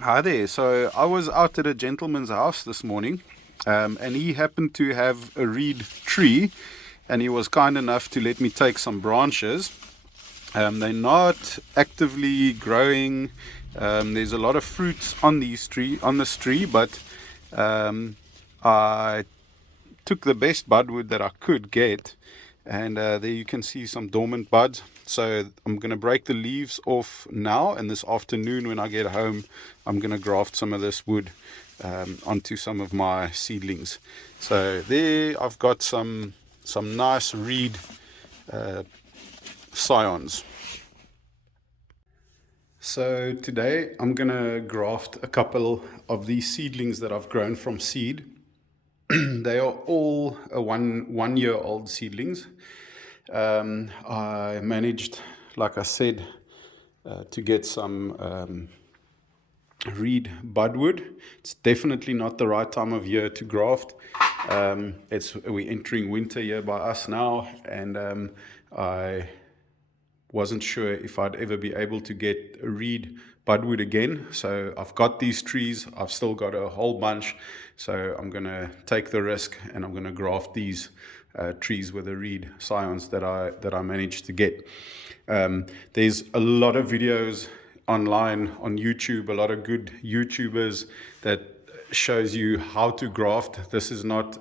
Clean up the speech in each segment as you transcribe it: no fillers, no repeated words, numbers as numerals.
Hi there. So I was out at a gentleman's house this morning, and he happened to have a reed tree, and he was kind enough to let me take some branches. They're not actively growing. There's a lot of fruits on this tree, but I took the best budwood that I could get, and there you can see some dormant buds. So I'm going to break the leaves off now, and this afternoon when I get home, I'm going to graft some of this wood onto some of my seedlings. So there I've got some nice reed scions. So today I'm going to graft a couple of these seedlings that I've grown from seed. They are all one year old seedlings. I managed, like I said, to get some reed budwood. It's definitely not the right time of year to graft. We're entering winter here by us now, and I wasn't sure if I'd ever be able to get a reed budwood again. So I've got these trees. I've still got a whole bunch. So I'm going to take the risk, and I'm going to graft these trees with the reed scions that I managed to get. There's a lot of videos online on YouTube, a lot of good YouTubers that shows you how to graft. This is not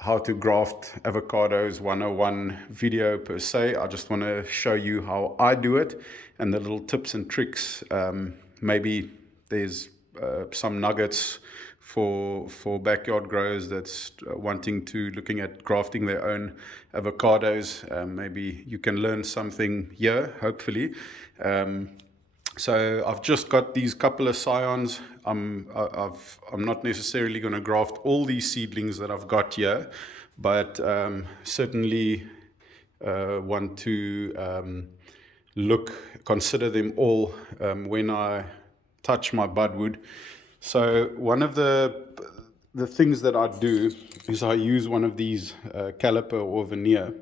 how to graft avocados 101 video per se. I just want to show you how I do it and the little tips and tricks. Maybe there's some nuggets for backyard growers that's looking at grafting their own avocados. Maybe you can learn something here, hopefully. So I've just got these couple of scions. I'm not necessarily going to graft all these seedlings that I've got here, but certainly want to consider them all when I touch my budwood. So one of the things that I do is I use one of these caliper or veneer,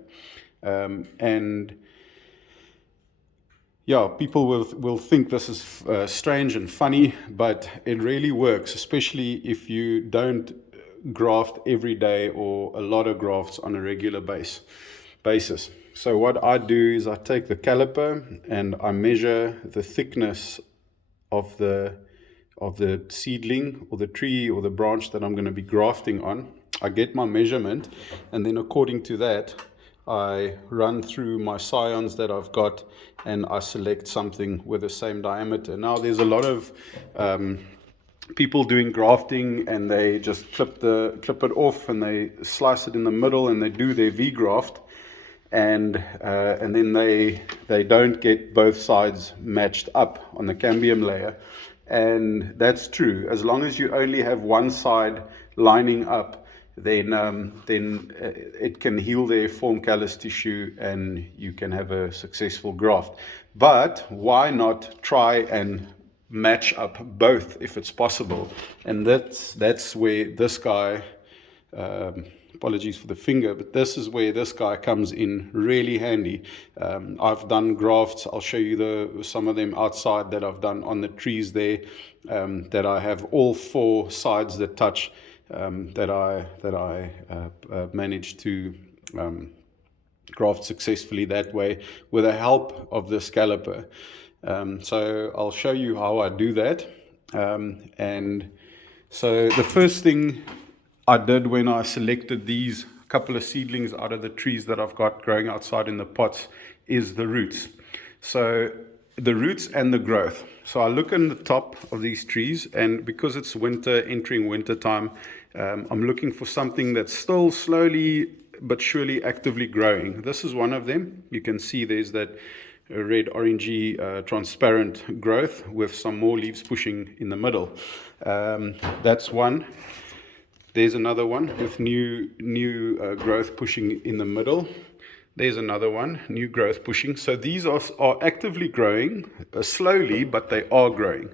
and yeah, people will think this is strange and funny, but it really works, especially if you don't graft every day or a lot of grafts on a regular basis. So what I do is I take the caliper and I measure the thickness of the seedling or the tree or the branch that I'm going to be grafting on. I get my measurement, and then according to that, I run through my scions that I've got, and I select something with the same diameter. Now, there's a lot of people doing grafting, and they just clip it off, and they slice it in the middle, and they do their V-graft, and then they don't get both sides matched up on the cambium layer. And that's true. As long as you only have one side lining up, then it can heal there, form callus tissue, and you can have a successful graft. But why not try and match up both if it's possible? And that's where this guy, apologies for the finger, but this is where this guy comes in really handy. I've done grafts. I'll show you some of them outside that I've done on the trees there, that I have all four sides that touch, that I managed to graft successfully that way with the help of this caliper. So I'll show you how I do that. And so the first thing I did when I selected these couple of seedlings out of the trees that I've got growing outside in the pots is the roots. So the roots and the growth. So I look in the top of these trees, and because it's winter, entering winter time, I'm looking for something that's still slowly but surely actively growing. This is one of them. You can see there's that red orangey transparent growth with some more leaves pushing in the middle. That's one. There's another one with new growth pushing in the middle. There's another one, new growth pushing. So these are actively growing, slowly, but they are growing.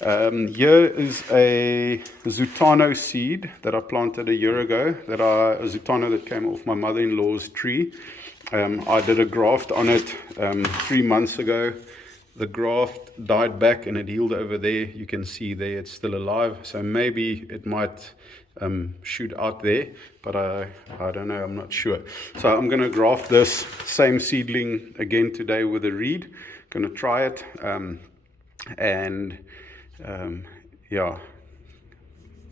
Here is a Zutano seed that I planted a year ago, a Zutano that came off my mother-in-law's tree. I did a graft on it 3 months ago. the graft died back and it healed over there. You can see there it's still alive. So maybe it might shoot out there, but I don't know, I'm not sure. So I'm going to graft this same seedling again today with a reed. Going to try it, yeah,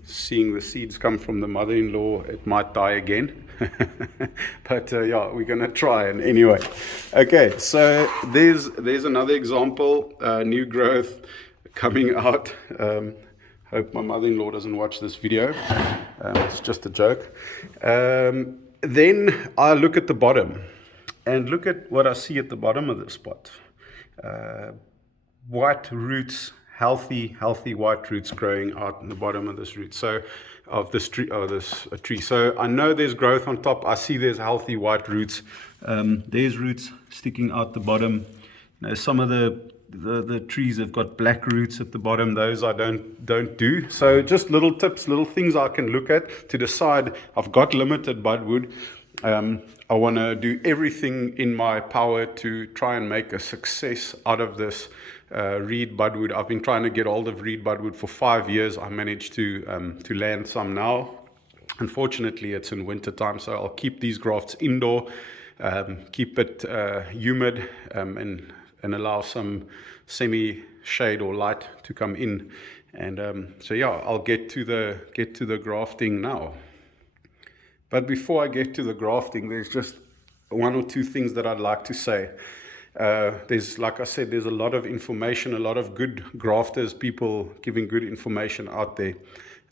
seeing the seeds come from the mother-in-law, it might die again. But yeah, we're going to try. And anyway, okay, so there's another example, new growth coming out. Hope my mother-in-law doesn't watch this video. It's just a joke. Then I look at the bottom and look at what I see at the bottom of this pot. White roots, healthy white roots growing out in the bottom of this root. So of this tree. So I know there's growth on top. I see there's healthy white roots. There's roots sticking out the bottom. Now, some of the trees have got black roots at the bottom. Those I don't do. So just little tips, little things I can look at to decide. I've got limited budwood. I want to do everything in my power to try and make a success out of this reed budwood. I've been trying to get hold of reed budwood for 5 years. I managed to land some now. Unfortunately, it's in winter time, so I'll keep these grafts indoor, keep it humid, and allow some semi-shade or light to come in. And so yeah, I'll get to the grafting now. But before I get to the grafting, there's just one or two things that I'd like to say. There's, like I said, there's a lot of information, a lot of good grafters, people giving good information out there.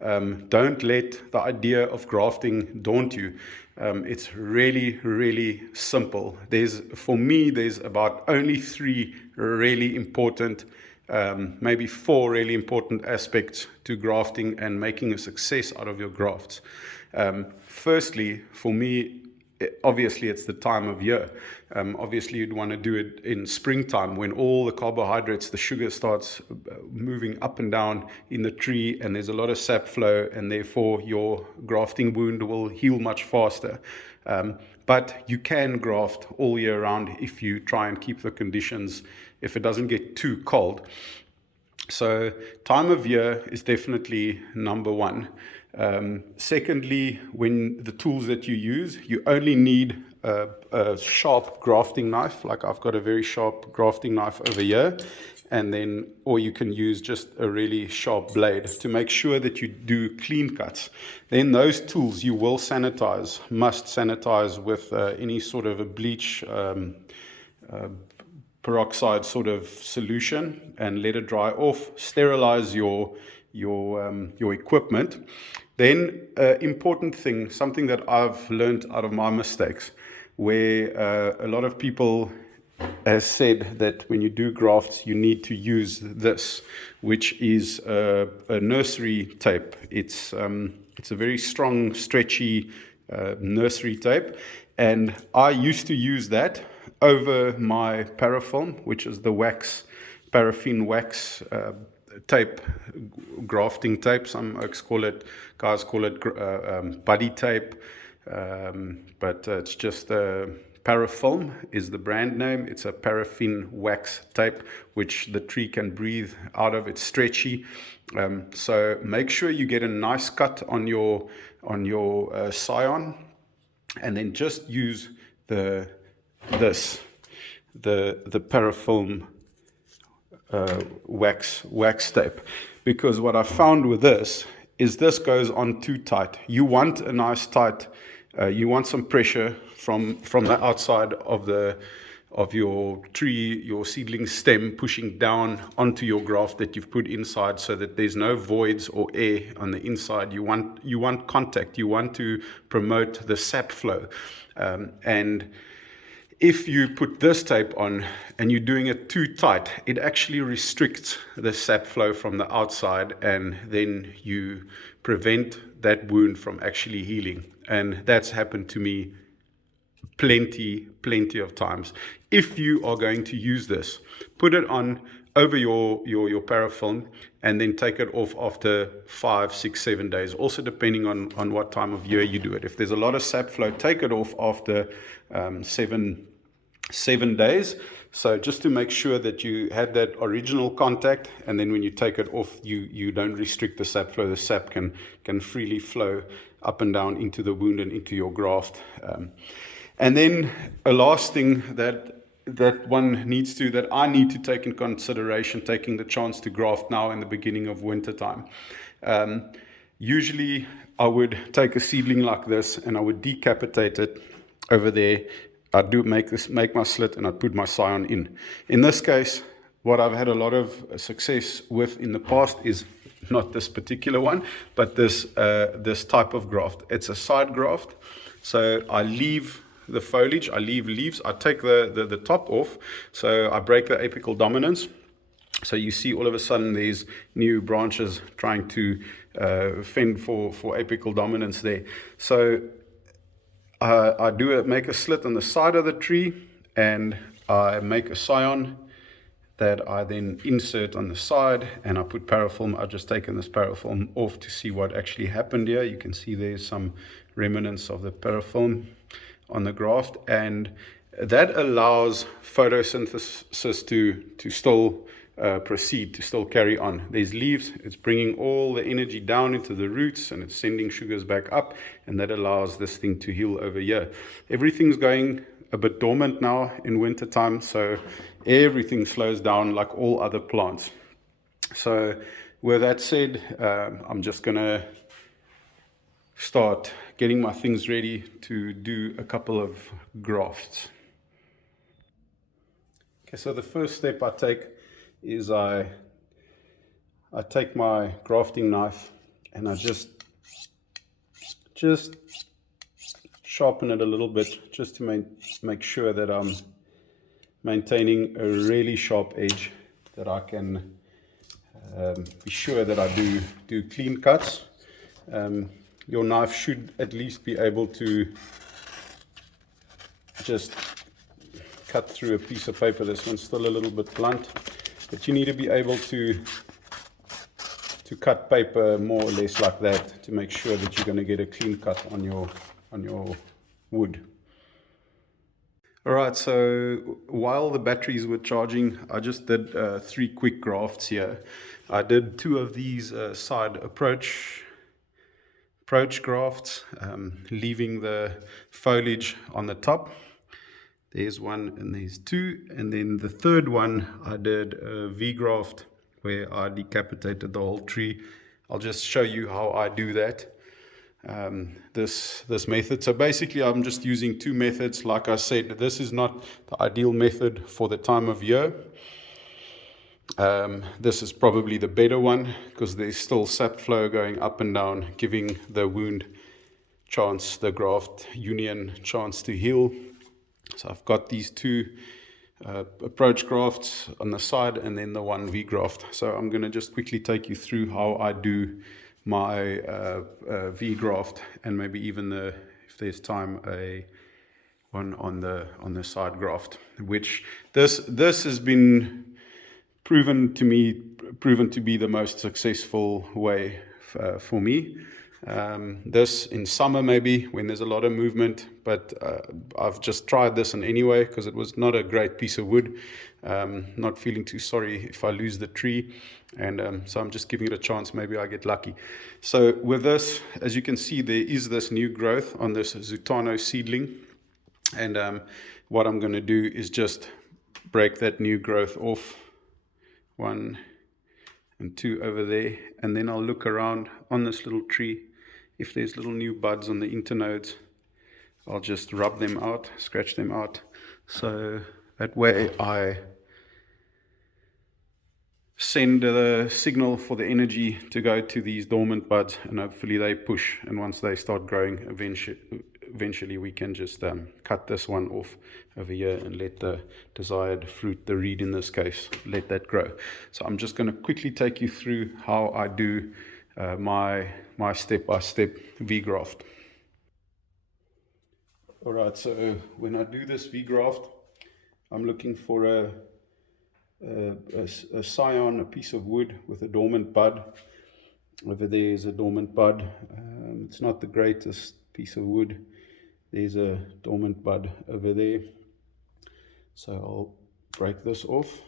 Don't let the idea of grafting daunt you. It's really, really simple. For me, there's about only 3 really important, maybe 4 really important aspects to grafting and making a success out of your grafts. Firstly, for me, obviously it's the time of year. Obviously you'd want to do it in springtime when all the carbohydrates, the sugar starts moving up and down in the tree, and there's a lot of sap flow, and therefore your grafting wound will heal much faster. But you can graft all year round if you try and keep the conditions, if it doesn't get too cold. So time of year is definitely number 1. Secondly, when the tools that you use, you only need a sharp grafting knife. Like I've got a very sharp grafting knife over here, and then, or you can use just a really sharp blade to make sure that you do clean cuts. Then those tools you will must sanitize with any sort of a bleach, peroxide sort of solution, and let it dry off. Sterilize your equipment. Then important thing, something that I've learned out of my mistakes, where a lot of people has said that when you do grafts you need to use this, which is a nursery tape. It's a very strong, stretchy nursery tape, and I used to use that over my parafilm, which is the paraffin wax tape, grafting tape. Some guys call it buddy tape, but it's just parafilm is the brand name. It's a paraffin wax tape which the tree can breathe out of. It's stretchy, so make sure you get a nice cut on your scion, and then just use the parafilm wax tape, because what I found with this is this goes on too tight. You want a nice tight, you want some pressure from the outside of your tree, your seedling stem, pushing down onto your graft that you've put inside, so that there's no voids or air on the inside. You want contact. You want to promote the sap flow, and if you put this tape on and you're doing it too tight, it actually restricts the sap flow from the outside, and then you prevent that wound from actually healing. And that's happened to me plenty of times. If you are going to use this, put it on over your parafilm, and then take it off after 5, 6, 7 days, also depending on what time of year you do it. If there's a lot of sap flow, take it off after 7 days. So just to make sure that you had that original contact, and then when you take it off, you don't restrict the sap flow. The sap can freely flow up and down into the wound and into your graft. And then a last thing that I need to take in consideration, taking the chance to graft now in the beginning of winter time. Usually I would take a seedling like this and I would decapitate it over there. I'd make my slit, and I'd put my scion in. In this case, what I've had a lot of success with in the past is not this particular one, but this type of graft. It's a side graft. So I leave the foliage, I leave leaves, I take the top off, so I break the apical dominance. So you see all of a sudden there's new branches trying to fend for apical dominance there. So I make a slit on the side of the tree, and I make a scion that I then insert on the side, and I put parafilm. I've just taken this parafilm off to see what actually happened here. You can see there's some remnants of the parafilm on the graft, and that allows photosynthesis to still proceed, to still carry on. There's leaves, it's bringing all the energy down into the roots, and it's sending sugars back up, and that allows this thing to heal over here. Everything's going a bit dormant now in winter time, so everything slows down like all other plants. So with that said, I'm just gonna start getting my things ready to do a couple of grafts. Okay, so the first step I take is I take my grafting knife and I just sharpen it a little bit, just to make sure that I'm maintaining a really sharp edge, that I can be sure that I do clean cuts. Your knife should at least be able to just cut through a piece of paper. This one's still a little bit blunt, but you need to be able to cut paper more or less like that to make sure that you're going to get a clean cut on your wood. Alright, so while the batteries were charging, I just did 3 quick grafts here. I did 2 of these side approach grafts, leaving the foliage on the top. There's 1 and there's 2, and then the third one I did a V-graft where I decapitated the whole tree. I'll just show you how I do that. This method. So basically I'm just using 2 methods. Like I said, this is not the ideal method for the time of year. This is probably the better one because there's still sap flow going up and down, giving the wound chance, the graft union chance to heal. So I've got these 2 approach grafts on the side, and then the 1 V-graft. So I'm going to just quickly take you through how I do my V-graft, and maybe even if there's time, a one on the side graft, which this has been proven to be the most successful way for me. This in summer maybe when there's a lot of movement, but I've just tried this in any way because it was not a great piece of wood. Not feeling too sorry if I lose the tree, and so I'm just giving it a chance. Maybe I get lucky. So with this, as you can see, there is this new growth on this Zutano seedling, and what I'm going to do is just break that new growth off, 1 and 2 over there, and then I'll look around on this little tree. If there's little new buds on the internodes, I'll just rub them out, scratch them out, so that way I send the signal for the energy to go to these dormant buds, and hopefully they push, and once they start growing, eventually we can just cut this one off over here and let the desired fruit, the reed in this case, let that grow. So I'm just going to quickly take you through how I do my step-by-step V-graft. Alright, so when I do this V-graft, I'm looking for a scion, a piece of wood with a dormant bud. Over there is a dormant bud. It's not the greatest piece of wood. There's a dormant bud over there. So I'll break this off.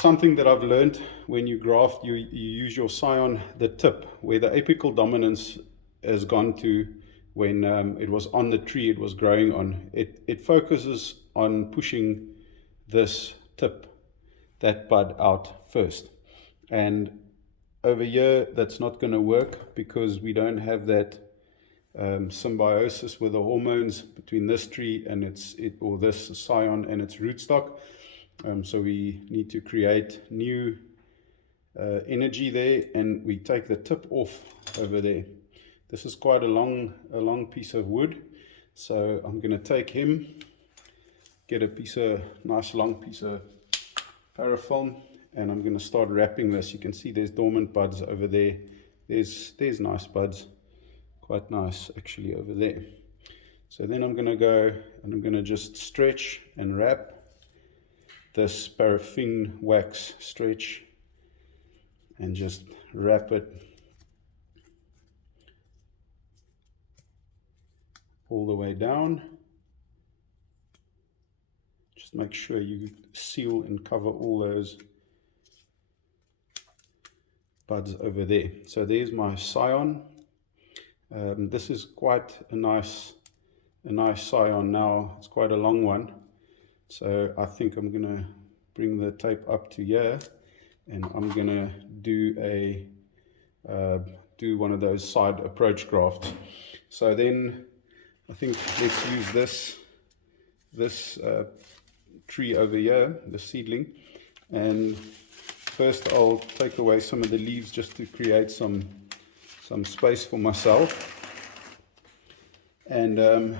Something that I've learned: when you graft, you use your scion, the tip where the apical dominance has gone to when it was on the tree it was growing on. It focuses on pushing this tip, that bud, out first. And over here, that's not going to work because we don't have that symbiosis with the hormones between this tree and or this scion and its rootstock. So we need to create new energy there, and we take the tip off over there. This is quite a long piece of wood, so I'm going to take him, get a nice long piece of parafilm, and I'm going to start wrapping this. You can see there's dormant buds over there. There's nice buds, quite nice actually over there. So then I'm going to go and I'm going to just stretch and wrap this paraffin wax, stretch and just wrap it all the way down. Just make sure you seal and cover all those buds over there. So there's my scion. This is quite a nice scion now. It's quite a long one. So I think I'm going to bring the tape up to here, and I'm going to do one of those side approach grafts. So then I think let's use this tree over here, the seedling, and first I'll take away some of the leaves just to create some space for myself. And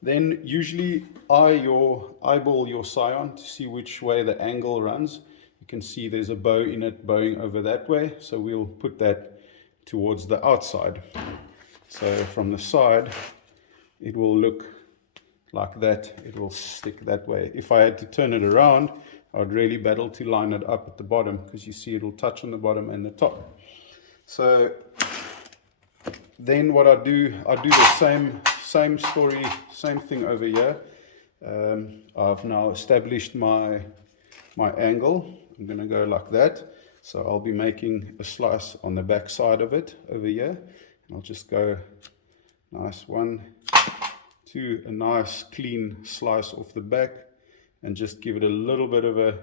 then usually eyeball your scion to see which way the angle runs. You can see there's a bow in it bowing over that way, so we'll put that towards the outside. So from the side it will look like that, it will stick that way. If I had to turn it around, I'd really battle to line it up at the bottom, because you see it'll touch on the bottom and the top. So then what I do the same story, same thing over here. I've now established my angle. I'm going to go like that. So I'll be making a slice on the back side of it over here. And I'll just go nice 1, 2, a nice clean slice off the back, and just give it a little bit of a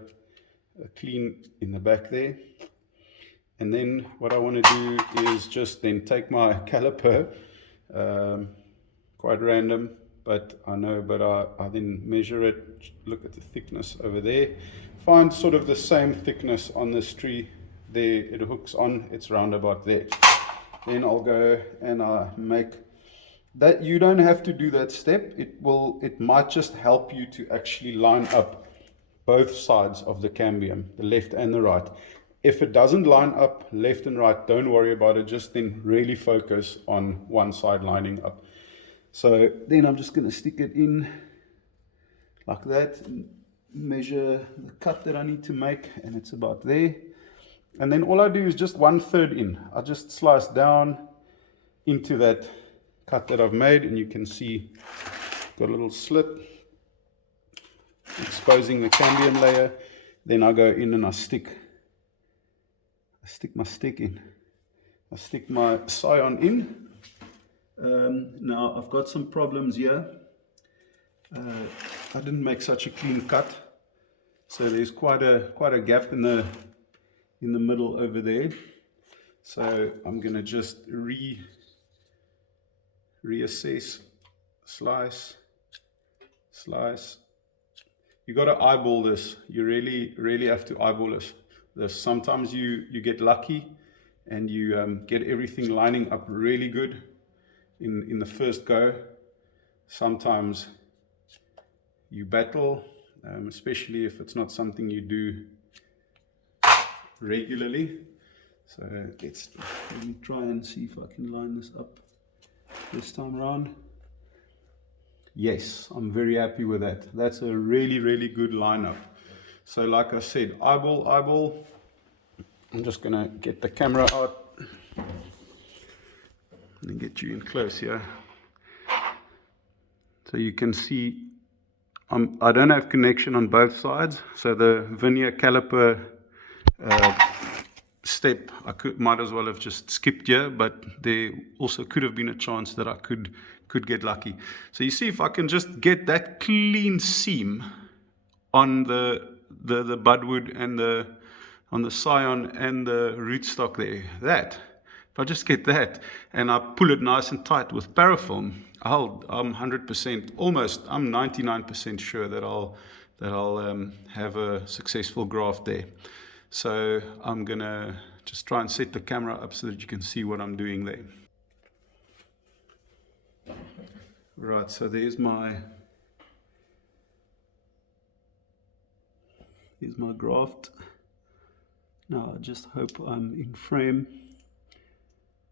clean in the back there. And then what I want to do is just then take my caliper, quite random, but I know, but I then measure it, look at the thickness over there, find sort of the same thickness on this tree there, it hooks on, it's round about there. Then I'll go and I make that. You don't have to do that step. It might just help you to actually line up both sides of the cambium, the left and the right. If it doesn't line up left and right, don't worry about it. Just then really focus on one side lining up. So then I'm just going to stick it in like that, and measure the cut that I need to make, and it's about there. And then all I do is just 1/3 in. I just slice down into that cut that I've made, and you can see got a little slit exposing the cambium layer. Then I go in and I stick my stick in. I stick my scion in. Now I've got some problems here. I didn't make such a clean cut, so there's quite a gap in the middle over there. So I'm gonna just reassess, slice. You got to eyeball this. You really have to eyeball this. Sometimes you get lucky and you get everything lining up really good in the first go. Sometimes you battle, especially if it's not something you do regularly. So let me try and see if I can line this up this time around. Yes, I'm very happy with that. That's a really good lineup. So like I said, eyeball. I'm just gonna get the camera out and get you in close here. So you can see I don't have connection on both sides, so the vernier caliper step might as well have just skipped here, but there also could have been a chance that I could get lucky. So you see, if I can just get that clean seam on the budwood and on the scion and the rootstock there, if I just get that and I pull it nice and tight with parafilm, I'm 100%, almost, I'm 99% sure that I'll have a successful graft there. So I'm gonna just try and set the camera up so that you can see what I'm doing there. Right, so here's my graft. Now I just hope I'm in frame.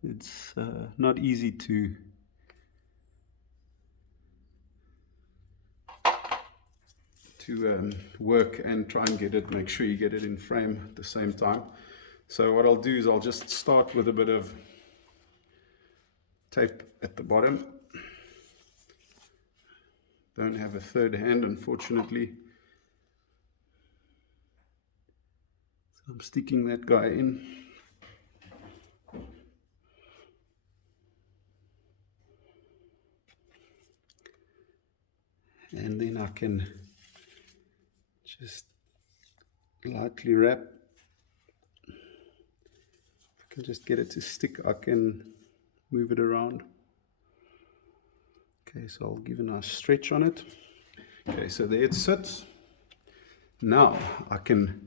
It's not easy to work and try and make sure you get it in frame at the same time. So what I'll do is I'll just start with a bit of tape at the bottom. Don't have a third hand, unfortunately. So I'm sticking that guy in. And then I can just lightly wrap. If I can just get it to stick, I can move it around. Okay, so I'll give a nice stretch on it. Okay, so there it sits. Now I can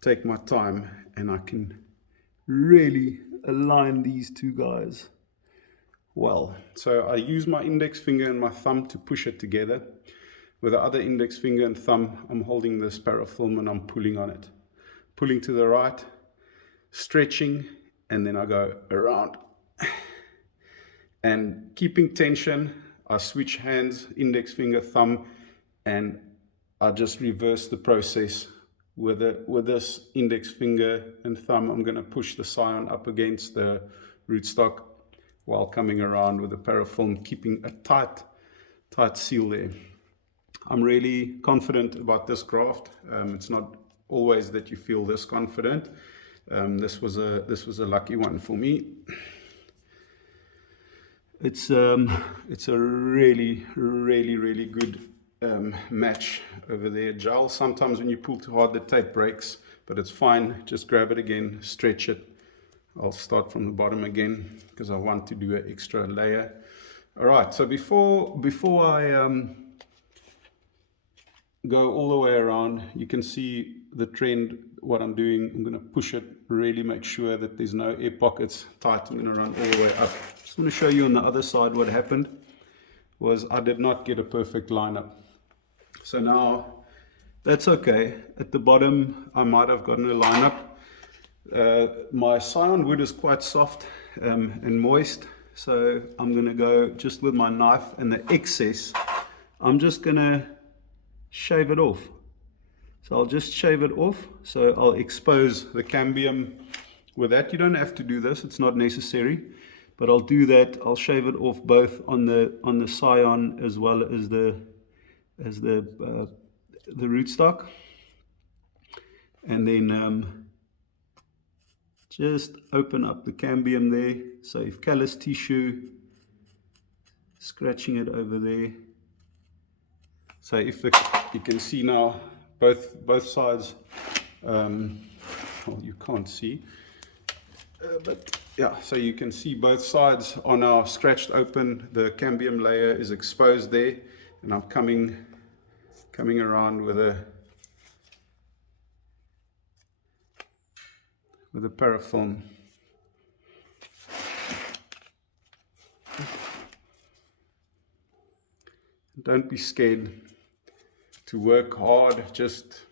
take my time and I can really align these two guys well. So I use my index finger and my thumb to push it together. With the other index finger and thumb, I'm holding this parafilm and I'm pulling on it. Pulling to the right, stretching, and then I go around. And keeping tension, I switch hands, index finger, thumb, and I just reverse the process. With this index finger and thumb, I'm going to push the scion up against the rootstock while coming around with the parafilm, keeping a tight seal there. I'm really confident about this graft. It's not always that you feel this confident. This was a lucky one for me. It's a really good match over there. Gel. Sometimes when you pull too hard, the tape breaks, but it's fine. Just grab it again, stretch it. I'll start from the bottom again because I want to do an extra layer. All right. So before I go all the way around, you can see the trend. What I'm doing, I'm going to push it, really make sure that there's no air pockets. Tight. I'm going to run all the way up. Just want to show you on the other side what happened was I did not get a perfect lineup. So now that's okay. At the bottom I might have gotten a lineup. My scion wood is quite soft and moist, so I'm going to go just with my knife, and the excess I'm just going to shave it off. So I'll just shave it off. So I'll expose the cambium with that. You don't have to do this, it's not necessary, but I'll do that. I'll shave it off both on the scion as well as the rootstock, and then just open up the cambium there. So if callus tissue, scratching it over there. So if you can see now both sides, well, you can't see, but yeah, so you can see both sides are now scratched open. The cambium layer is exposed there, and I'm coming around with a parafilm. Don't be scared to work hard. Just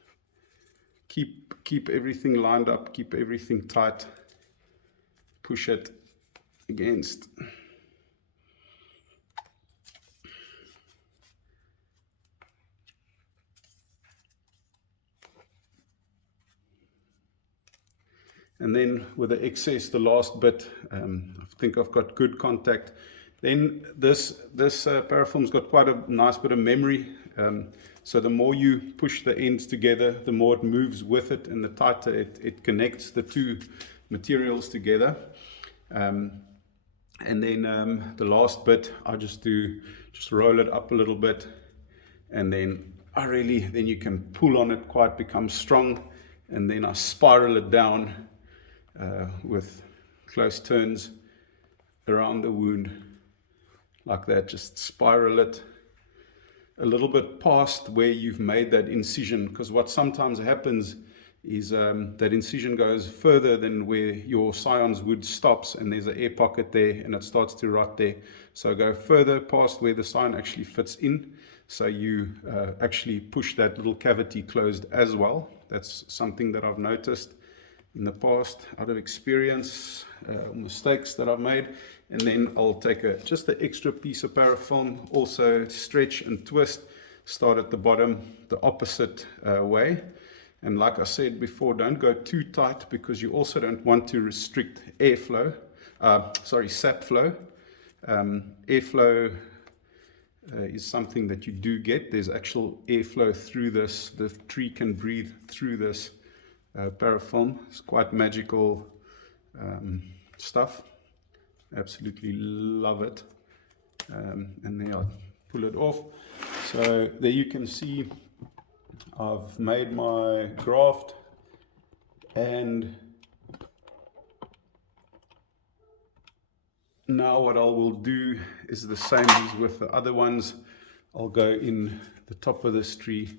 keep everything lined up, keep everything tight, push it against. And then with the excess, the last bit, I think I've got good contact. Then this parafilm's got quite a nice bit of memory. So the more you push the ends together, the more it moves with it, and the tighter it connects the two materials together. And then the last bit, I just roll it up a little bit, and then then you can pull on it quite become strong, and then I spiral it down with close turns around the wound like that. Just spiral it a little bit past where you've made that incision, because what sometimes happens is that incision goes further than where your scion's wood stops, and there's an air pocket there and it starts to rot there. So go further past where the scion actually fits in, so you actually push that little cavity closed as well. That's something that I've noticed in the past out of experience, mistakes that I've made. And then I'll take just an extra piece of parafilm, also stretch and twist, start at the bottom the opposite way. And like I said before, don't go too tight, because you also don't want to restrict airflow, sap flow. Airflow is something that you do get. There's actual airflow through this. The tree can breathe through this parafilm. It's quite magical stuff. Absolutely love it. And then I'll pull it off. So there you can see I've made my graft, and now what I will do is the same as with the other ones. I'll go in the top of this tree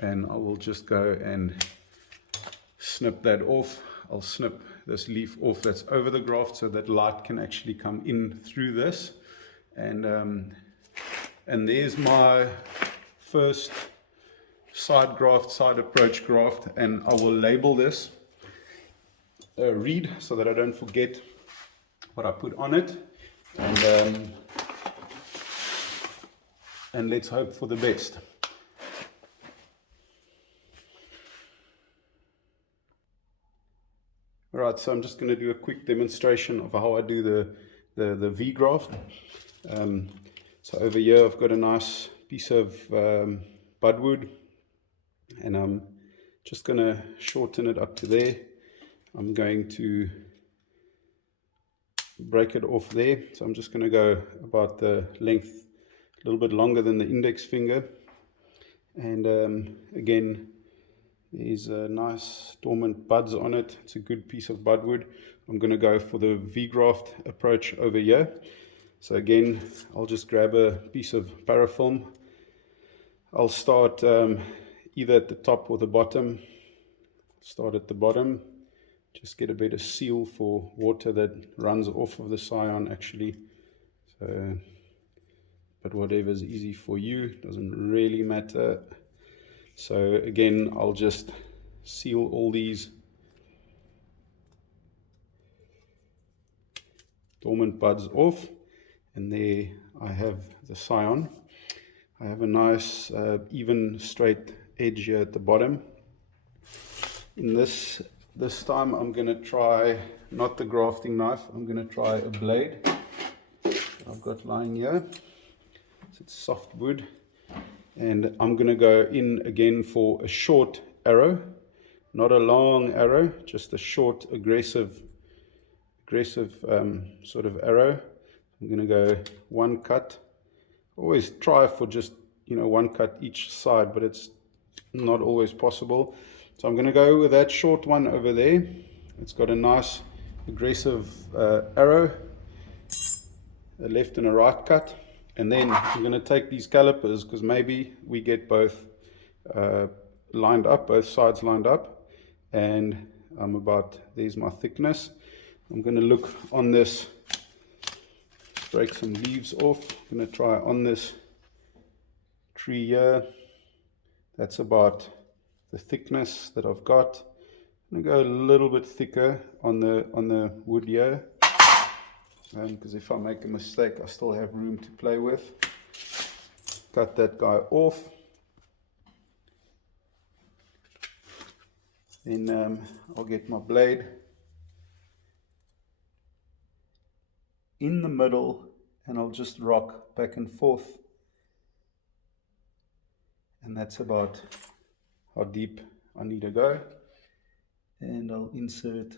and I will just go and snip that off. I'll snip this leaf off that's over the graft, so that light can actually come in through this. And there's my first side graft, side approach graft, and I will label this reed so that I don't forget what I put on it. And let's hope for the best. Alright, so I'm just going to do a quick demonstration of how I do the V-graft. So over here I've got a nice piece of budwood, and I'm just going to shorten it up to there. I'm going to break it off there, so I'm just going to go about the length, a little bit longer than the index finger. And again, there's nice dormant buds on it. It's a good piece of budwood. I'm going to go for the V-graft approach over here. So again, I'll just grab a piece of parafilm. I'll start either at the top or the bottom. Start at the bottom. Just get a bit of seal for water that runs off of the scion actually. So, but whatever's easy for you, doesn't really matter. So again, I'll just seal all these dormant buds off, and there I have the scion. I have a nice even straight edge here at the bottom. In this time I'm going to try not the grafting knife, I'm going to try a blade I've got lying here. So it's soft wood, and I'm going to go in again for a short arrow, not a long arrow, just a short aggressive sort of arrow. I'm going to go one cut. Always try for just one cut each side, but it's not always possible. So I'm going to go with that short one over there. It's got a nice aggressive arrow, a left and a right cut. And then I'm going to take these calipers, because maybe we get both lined up, both sides lined up. And there's my thickness. I'm going to look on this, break some leaves off. I'm going to try on this tree here. That's about the thickness that I've got. I'm going to go a little bit thicker on the wood here, because if I make a mistake I still have room to play with. Cut that guy off. Then I'll get my blade in the middle, and I'll just rock back and forth and that's about how deep I need to go. And I'll insert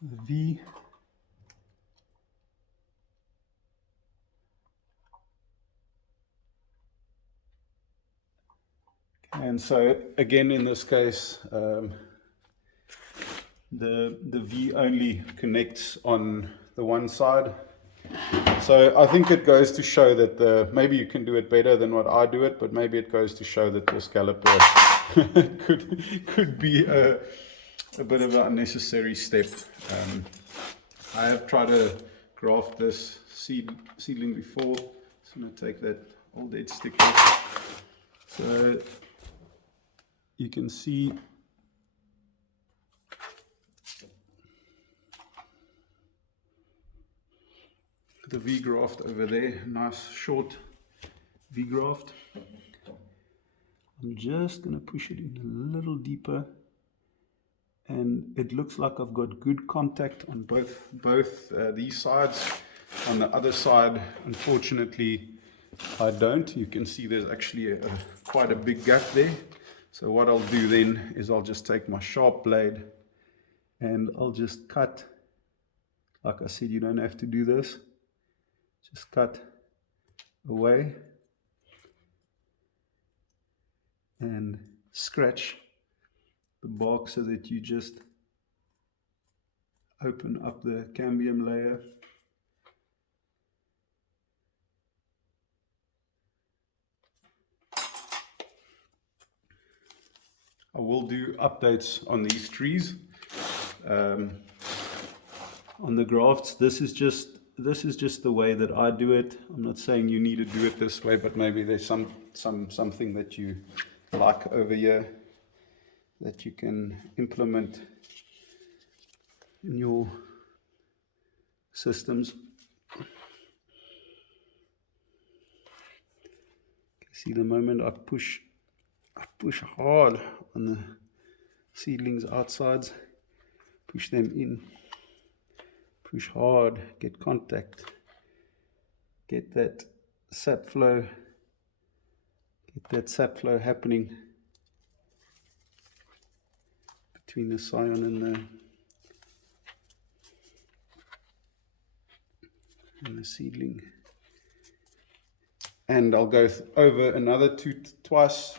the V. And so again, in this case, the V only connects on the one side. So I think it goes to show that maybe you can do it better than what I do it, but maybe it goes to show that this caliper could be a bit of an unnecessary step. I have tried to graft this seedling before. Just going to take that old dead stick off. So you can see the V-graft over there, nice short V-graft. I'm just going to push it in a little deeper, and it looks like I've got good contact on both these sides. On the other side, unfortunately, I don't. You can see there's actually quite a big gap there. So what I'll do then is I'll just take my sharp blade and I'll just cut. Like I said, you don't have to do this. Just cut away and scratch the bark so that you just open up the cambium layer. I will do updates on these trees, on the grafts. This is just the way that I do it. I'm not saying you need to do it this way, but maybe there's something that you like over here that you can implement in your systems. See, the moment I push hard on the seedlings outsides, push them in, push hard, get contact, get that sap flow happening between the scion and the seedling. And I'll go over another two times,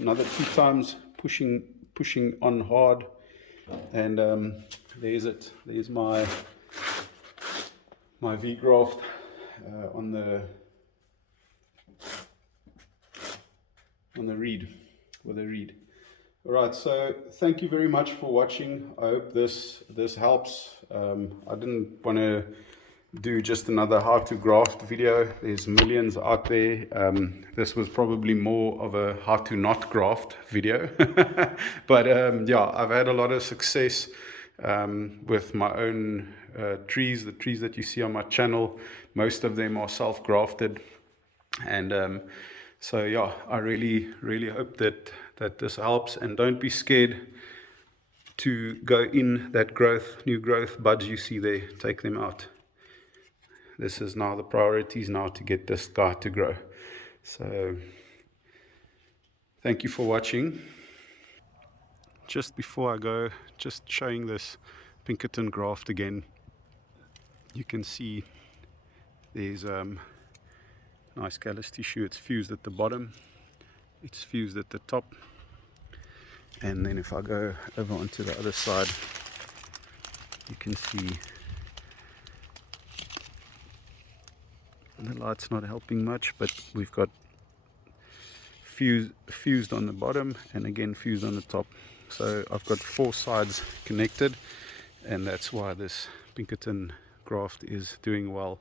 pushing on hard, and there's it. There's my V-graft on the reed, with a reed. All right, so thank you very much for watching. I hope this helps. I didn't want to do just another how to graft video. There's millions out there. This was probably more of a how to not graft video. But yeah, I've had a lot of success with my own trees. The trees that you see on my channel, most of them are self-grafted. And so yeah, I really hope that this helps. And don't be scared to go in that new growth buds you see there. Take them out. This is now the priority is now to get this guy to grow. So thank you for watching. Just before I go, just showing this Pinkerton graft again. You can see there's nice callus tissue. It's fused at the bottom, it's fused at the top, and then if I go over onto the other side, you can see the light's not helping much, but we've got fused on the bottom and again fused on the top. So I've got 4 sides connected, and that's why this Pinkerton graft is doing well.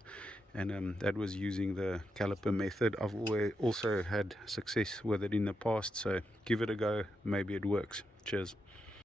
And that was using the caliper method. I've also had success with it in the past, so give it a go, maybe it works. Cheers.